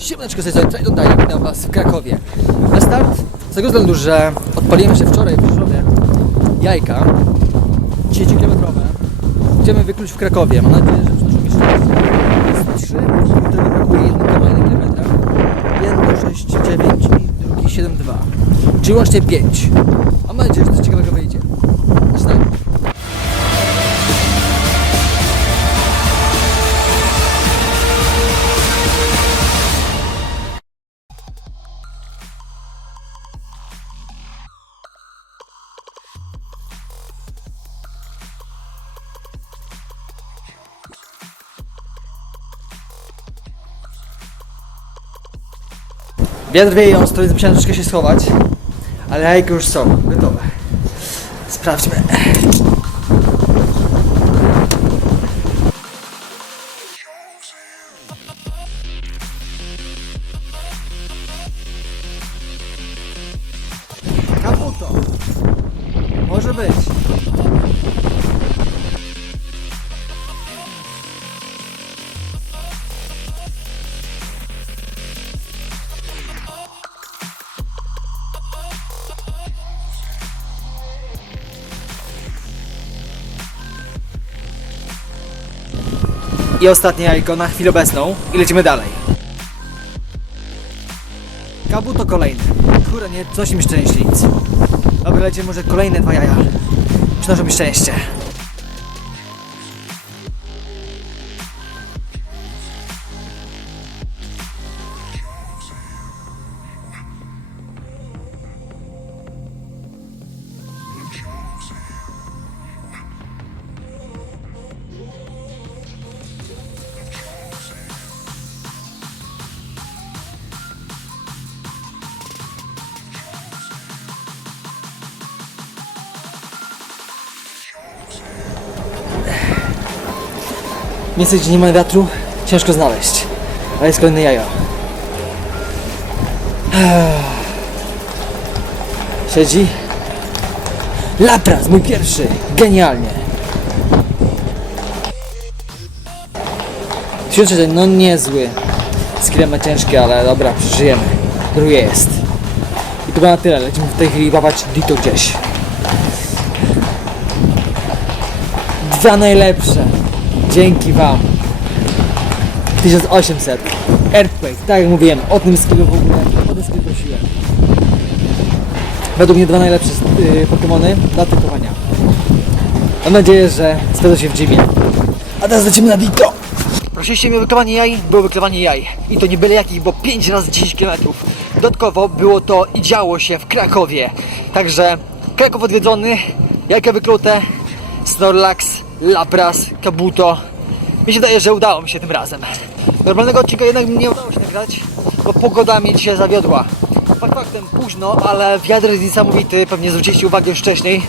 Siemaneczko, z tej Dyer, witam Was w Krakowie. Na start, z tego względu, że odpaliłem się wczoraj w Rzeszowie jajka 10 km. Będziemy wykluć w Krakowie. Mam nadzieję, że przynoszą mi szczęście. Jest 3, którego brakuje 1,1 km. Jeden 6, 9 i drugi 7,2. Czyli łącznie 5. Mam nadzieję, że Wiatr wieje ostro, więc musiałem troszkę się schować. Ale jajka już są, gotowe. Sprawdźmy. Kaputo. Może być. I ostatnie jajko na chwilę obecną i lecimy dalej. Kabuto kolejny. Kurde, nie, coś mi szczęście nic. Dobra, lecimy może kolejne dwa jaja. Przynoszą mi szczęście. Miejsce, gdzie nie ma wiatru, ciężko znaleźć. Ale jest kolejne jajo. Siedzi. Lapras, mój pierwszy. Genialnie. Ćwiczę, no niezły. Skille ma ciężkie, ale dobra, przeżyjemy. Drugie jest. I to na tyle. Lecimy w tej chwili łapać Dito gdzieś. Dwa najlepsze. Dzięki Wam. 1800. Earthquake, tak jak mówiłem, o tym skillu w ogóle, o tym skillu prosiłem. Według mnie dwa najlepsze yy, Pokémony do atakowania. Mam nadzieję, że spełnią się w Jimie. A teraz lecimy na Dito. Prosiliście mnie o wyklewanie jaj? Było wyklewanie jaj. I to nie byle jakich, bo 5 razy 10 km. Dodatkowo było to i działo się w Krakowie. Także Kraków odwiedzony, jajka wyklute, Snorlax, Lapras, Kabuto. Mi się wydaje, że udało mi się tym razem. Normalnego odcinka jednak nie udało się nagrać, bo pogoda mnie dzisiaj zawiodła. Fakt faktem późno, ale wiatr jest niesamowity, pewnie zwróciliście uwagę już wcześniej.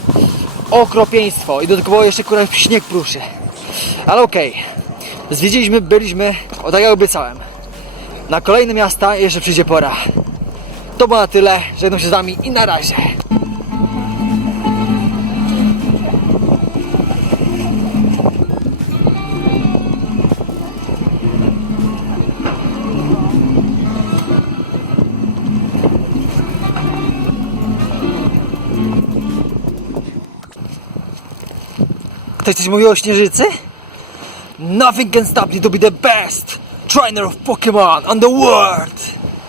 Okropieństwo i dodatkowo jeszcze kurwa śnieg pruszy. Ale okej. Zwiedziliśmy, byliśmy, o tak jak obiecałem. Na kolejne miasta jeszcze przyjdzie pora. To było na tyle, żegnam się z wami i na razie. Ktoś coś mówił o śnieżycy? Nothing can stop you to be the best trainer of Pokemon on the world!